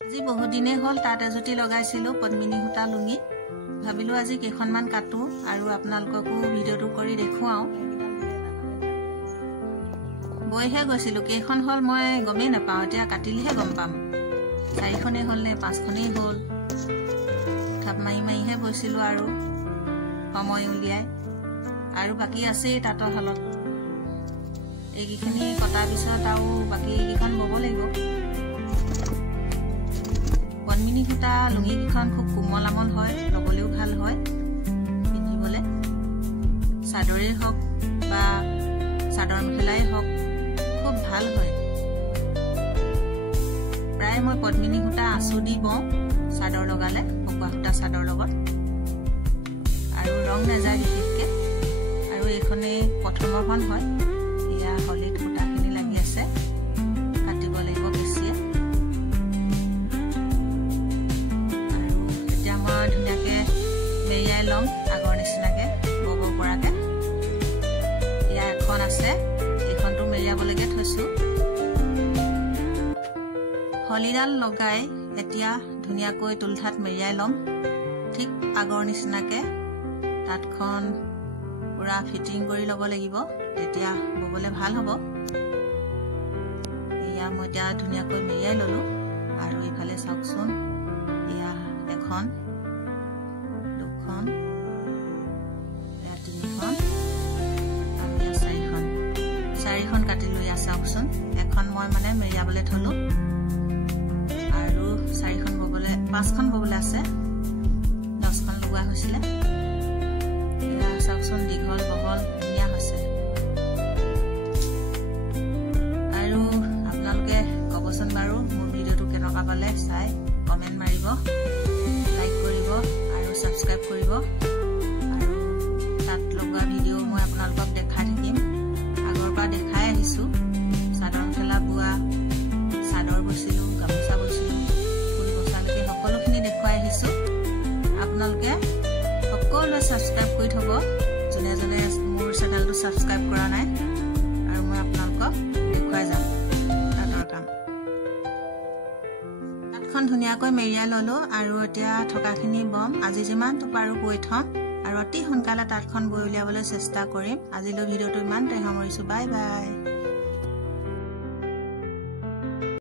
আজি বহুত দিনে হল তাত এজুতি লগাইছিলো পদ্মিনী সূতা লুঙি ভাবিলো আজি কেইখনমান কাটো আৰু আপোনালোককো ভিডিওটো কৰি দেখুৱাও বইহে গৈছিলো কেইখন হল মই গমেই নাপাওঁ এতিয়া কাটিলেহে গম পাম 4খনে হল নে 5খনেই হল থাপ মাই মাইহে বইছিলো আৰু সময় উলিয়াই আৰু বাকি আছে তাতৰ হালত এইখিনি কটা পিছত আৰু বাকি এইখন বব লাগিব পদ্মিনী সূতা লুঙি কিখন খুব কোমল আমল হয় লবলেও ভাল হয় পিন্ধিবলে চাদৰে হক বা চাদৰ মেখেলাই হক খুব ভাল হয় প্ৰায় মই পদ্মিনী সূতা আঁচু দি বওঁ চাদৰ লগালে পকুৱা সূতা চাদৰ লগত আৰু ৰং নাযায় বিশেষকে আৰু এইখনে প্ৰথমখন হয় ইয়া হলিত সূতাখিনি লাগি আছে কাটিব লাগিব বেছিয়ে আৰু এতিয়া মই ধুনীয়াকে মেৰিয়াই লম আগৰ নিচিনাকে বব পৰাকে ইয়া এখন আছে এইখনটো মেৰিয়াবলৈকে থৈছো হলিডাল লগাই এতিয়া ধুনীয়াকৈ তুলঠাত মেৰিয়াই লম ঠিক আগৰ নিচিনাকে তাতখন পুৰা ফিটিং কৰি লব লাগিব তেতিয়া ববলে ভাল হ'ব ইয়া মই এতিয়া ধুনীয়াকৈ মেৰিয়াই ললো আৰু ইফালে চাওকচোন ইয়া এখন দুখন ইয়া তিনিখন আৰু ইয়া চাৰিখন কাটি লৈ চাওকচোন এখন মই মানে মেৰিয়াবলে থলো আৰু 4খন ববলে 5খন ববলে আছে 10খন লগোৱা হৈছিলে এয়া চাওকচোন দীঘল বহল ধুনীয়া হৈছে আৰু আপোনালোকে কবচোন বাৰু মোৰ ভিডিওটো কেনেকুৱা পালে চাই কমেন্ট মাৰিব লাইক কৰিব আৰু সাবস্ক্ৰাইব কৰিব আৰু তাত লগোৱা ভিডিও মই আপোনালোকক দেখাই থাকিম আগৰ পৰা দেখাই আহিছো চাদৰ মেখেলা বোৱা চাদৰ বৈছিলো গামোচা বৈছিলো ফুল বচালৈকে সকলোখিনি দেখুৱাই আহিছো আপোনালোকে সকলোৱে সাবস্ক্ৰাইব কৰি থব জনে জনে মোৰ চেনেলটো সাবস্ক্ৰাইব কৰা নাই আৰু মই আপোনালোকক দেখুৱাই যাম তাতৰ কাম তাতখন ধুনীয়াকৈ মেৰিয়াই ললো আৰু এতিয়া থকাখিনি বম আজি যিমানটো পাৰো বৈ থম আৰু অতি সোনকালে তাতখন বৈ উলিয়াবলৈ চেষ্টা কৰিম আজিলৈ ভিডিওটো ইমানতে সামৰিছো বাই বাই